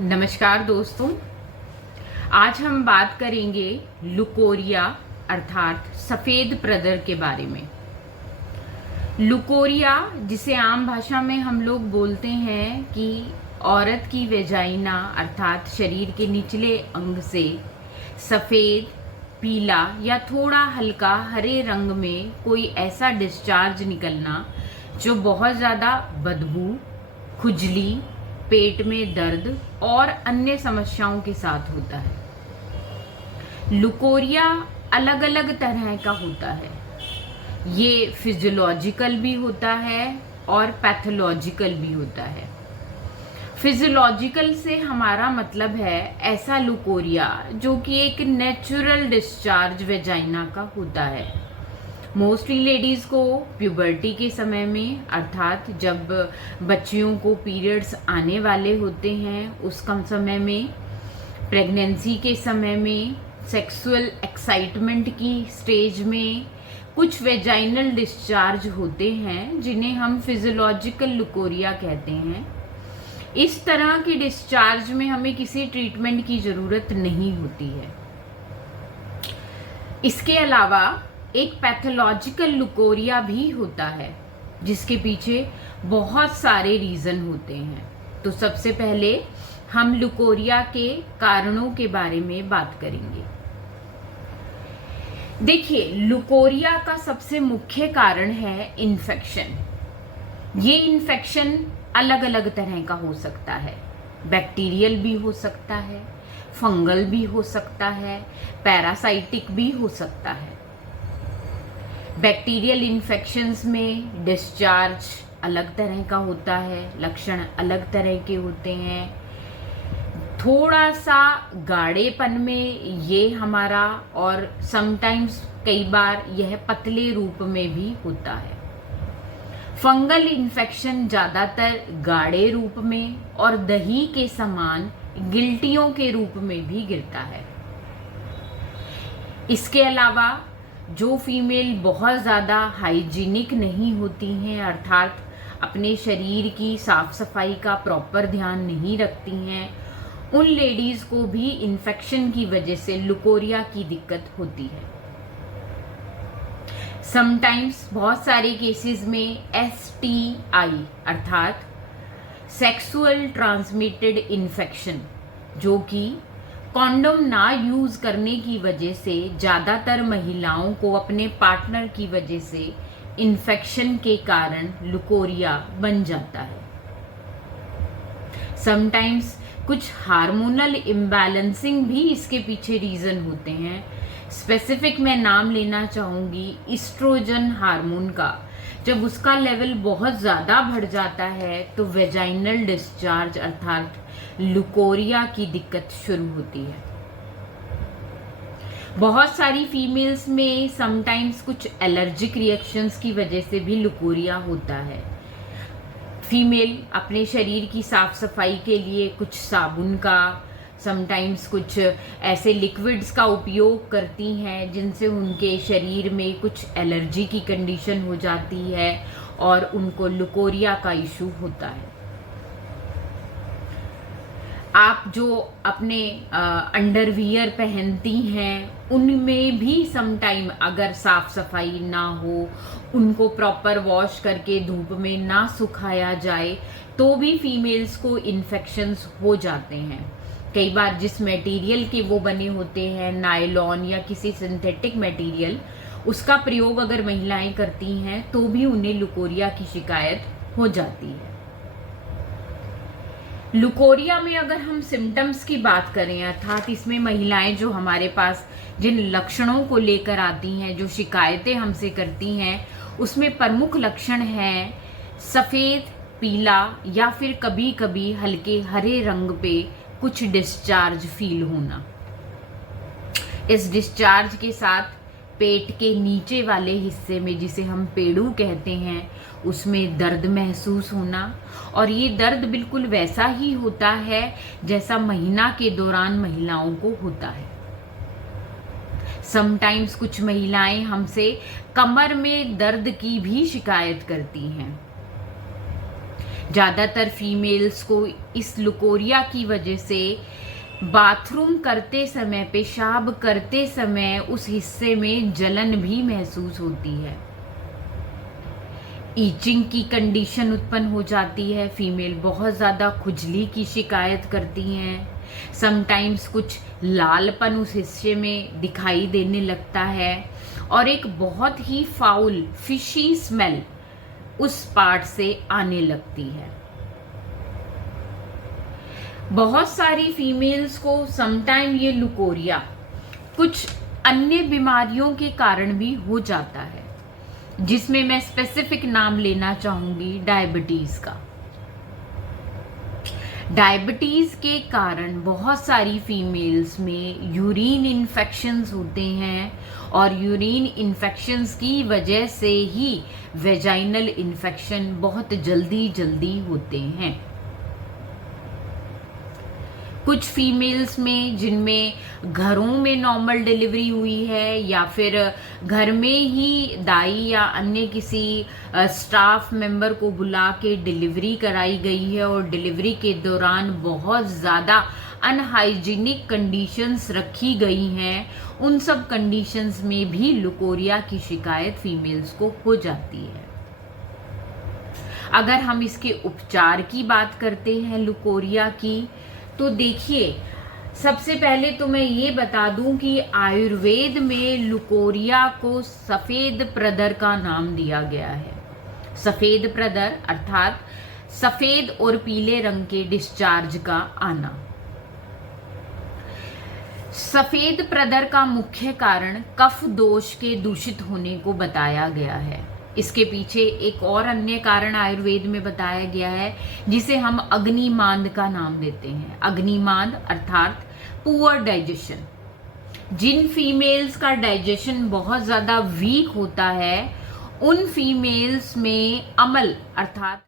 नमस्कार दोस्तों, आज हम बात करेंगे लुकोरिया अर्थात सफ़ेद प्रदर के बारे में। लुकोरिया, जिसे आम भाषा में हम लोग बोलते हैं कि औरत की वेजाइना अर्थात शरीर के निचले अंग से सफ़ेद, पीला या थोड़ा हल्का हरे रंग में कोई ऐसा डिस्चार्ज निकलना जो बहुत ज़्यादा बदबू, खुजली, पेट में दर्द और अन्य समस्याओं के साथ होता है। लुकोरिया अलग अलग तरह का होता है। ये फिजियोलॉजिकल भी होता है और पैथोलॉजिकल भी होता है। फिजियोलॉजिकल से हमारा मतलब है ऐसा लुकोरिया जो कि एक नेचुरल डिस्चार्ज वेजाइना का होता है। मोस्टली लेडीज़ को प्यूबर्टी के समय में अर्थात जब बच्चियों को पीरियड्स आने वाले होते हैं उस कम समय में, प्रेगनेंसी के समय में, सेक्सुअल एक्साइटमेंट की स्टेज में कुछ वेजाइनल डिस्चार्ज होते हैं जिन्हें हम फिजियोलॉजिकल लुकोरिया कहते हैं। इस तरह के डिस्चार्ज में हमें किसी ट्रीटमेंट की ज़रूरत नहीं होती है। इसके अलावा एक पैथोलॉजिकल लुकोरिया भी होता है जिसके पीछे बहुत सारे रीज़न होते हैं। तो सबसे पहले हम लुकोरिया के कारणों के बारे में बात करेंगे। देखिए, लुकोरिया का सबसे मुख्य कारण है इन्फेक्शन। ये इन्फेक्शन अलग अलग तरह का हो सकता है। बैक्टीरियल भी हो सकता है, फंगल भी हो सकता है, पैरासाइटिक भी हो सकता है। बैक्टीरियल इन्फेक्शंस में डिस्चार्ज अलग तरह का होता है, लक्षण अलग तरह के होते हैं। थोड़ा सा गाढ़ेपन में ये हमारा और समटाइम्स कई बार यह पतले रूप में भी होता है। फंगल इन्फेक्शन ज़्यादातर गाढ़े रूप में और दही के समान गिल्टियों के रूप में भी गिरता है। इसके अलावा जो फीमेल बहुत ज़्यादा हाइजीनिक नहीं होती हैं अर्थात अपने शरीर की साफ सफाई का प्रॉपर ध्यान नहीं रखती हैं, उन लेडीज़ को भी इन्फेक्शन की वजह से लुकोरिया की दिक्कत होती है। समटाइम्स बहुत सारे केसेस में STI अर्थात सेक्सुअल ट्रांसमिटेड इन्फेक्शन, जो कि कॉन्डोम ना यूज़ करने की वजह से ज़्यादातर महिलाओं को अपने पार्टनर की वजह से इन्फेक्शन के कारण लुकोरिया बन जाता है। समटाइम्स कुछ हार्मोनल इम्बैलेंसिंग भी इसके पीछे रीज़न होते हैं। स्पेसिफिक मैं नाम लेना चाहूँगी ईस्ट्रोजन हार्मोन का। जब उसका लेवल बहुत ज़्यादा बढ़ जाता है तो वेजाइनल डिस्चार्ज अर्थात लुकोरिया की दिक्कत शुरू होती है। बहुत सारी फीमेल्स में समटाइम्स कुछ एलर्जिक रिएक्शंस की वजह से भी लुकोरिया होता है। फीमेल अपने शरीर की साफ सफाई के लिए कुछ साबुन का, समटाइम्स कुछ ऐसे लिक्विड्स का उपयोग करती हैं जिनसे उनके शरीर में कुछ एलर्जी की कंडीशन हो जाती है और उनको लुकोरिया का इशू होता है। आप जो अपने अंडरवियर पहनती हैं उनमें भी समटाइम अगर साफ सफाई ना हो, उनको प्रॉपर वॉश करके धूप में ना सुखाया जाए तो भी फीमेल्स को इन्फेक्शंस हो जाते हैं। कई बार जिस मटेरियल के वो बने होते हैं, नायलॉन या किसी सिंथेटिक मटेरियल, उसका प्रयोग अगर महिलाएं करती हैं तो भी उन्हें लुकोरिया की शिकायत हो जाती है। लुकोरिया में अगर हम सिम्टम्स की बात करें अर्थात इसमें महिलाएं जो हमारे पास जिन लक्षणों को लेकर आती हैं, जो शिकायतें हमसे करती हैं, उसमें प्रमुख लक्षण हैं सफ़ेद, पीला या फिर कभी कभी हल्के हरे रंग पे कुछ डिस्चार्ज फील होना। इस डिस्चार्ज के साथ पेट के नीचे वाले हिस्से में, जिसे हम पेड़ू कहते हैं, उसमें दर्द महसूस होना, और ये दर्द बिल्कुल वैसा ही होता है जैसा महीना के दौरान महिलाओं को होता है। समटाइम्स कुछ महिलाएं हमसे कमर में दर्द की भी शिकायत करती हैं। ज़्यादातर फीमेल्स को इस लुकोरिया की वजह से बाथरूम करते समय, पेशाब करते समय उस हिस्से में जलन भी महसूस होती है। ईचिंग की कंडीशन उत्पन्न हो जाती है। फीमेल बहुत ज़्यादा खुजली की शिकायत करती हैं। समटाइम्स कुछ लालपन उस हिस्से में दिखाई देने लगता है और एक बहुत ही फाउल फिशी स्मेल उस पार्ट से आने लगती है। बहुत सारी फीमेल्स को समटाइम ये लुकोरिया कुछ अन्य बीमारियों के कारण भी हो जाता है, जिसमें मैं स्पेसिफिक नाम लेना चाहूंगी डायबिटीज का। डायबिटीज के कारण बहुत सारी फीमेल्स में यूरिन इन्फेक्शंस होते हैं और यूरिन इन्फेक्शंस की वजह से ही वेजाइनल इन्फेक्शन बहुत जल्दी होते हैं। कुछ फीमेल्स में जिनमें घरों में नॉर्मल डिलीवरी हुई है या फिर घर में ही दाई या अन्य किसी स्टाफ मेंबर को बुला के डिलीवरी कराई गई है और डिलीवरी के दौरान बहुत ज़्यादा अनहाइजीनिक कंडीशंस रखी गई हैं, उन सब कंडीशंस में भी लुकोरिया की शिकायत फीमेल्स को हो जाती है। अगर हम इसके उपचार की बात करते हैं लुकोरिया की, तो देखिए, सबसे पहले तो मैं ये बता दूं कि आयुर्वेद में लुकोरिया को सफेद प्रदर का नाम दिया गया है। सफेद प्रदर अर्थात सफेद और पीले रंग के डिस्चार्ज का आना। सफेद प्रदर का मुख्य कारण कफ दोष के दूषित होने को बताया गया है। इसके पीछे एक और अन्य कारण आयुर्वेद में बताया गया है, जिसे हम अग्निमांद का नाम देते हैं। अग्निमांद अर्थात पुअर डाइजेशन। जिन फीमेल्स का डाइजेशन बहुत ज़्यादा वीक होता है, उन फीमेल्स में अमल अर्थात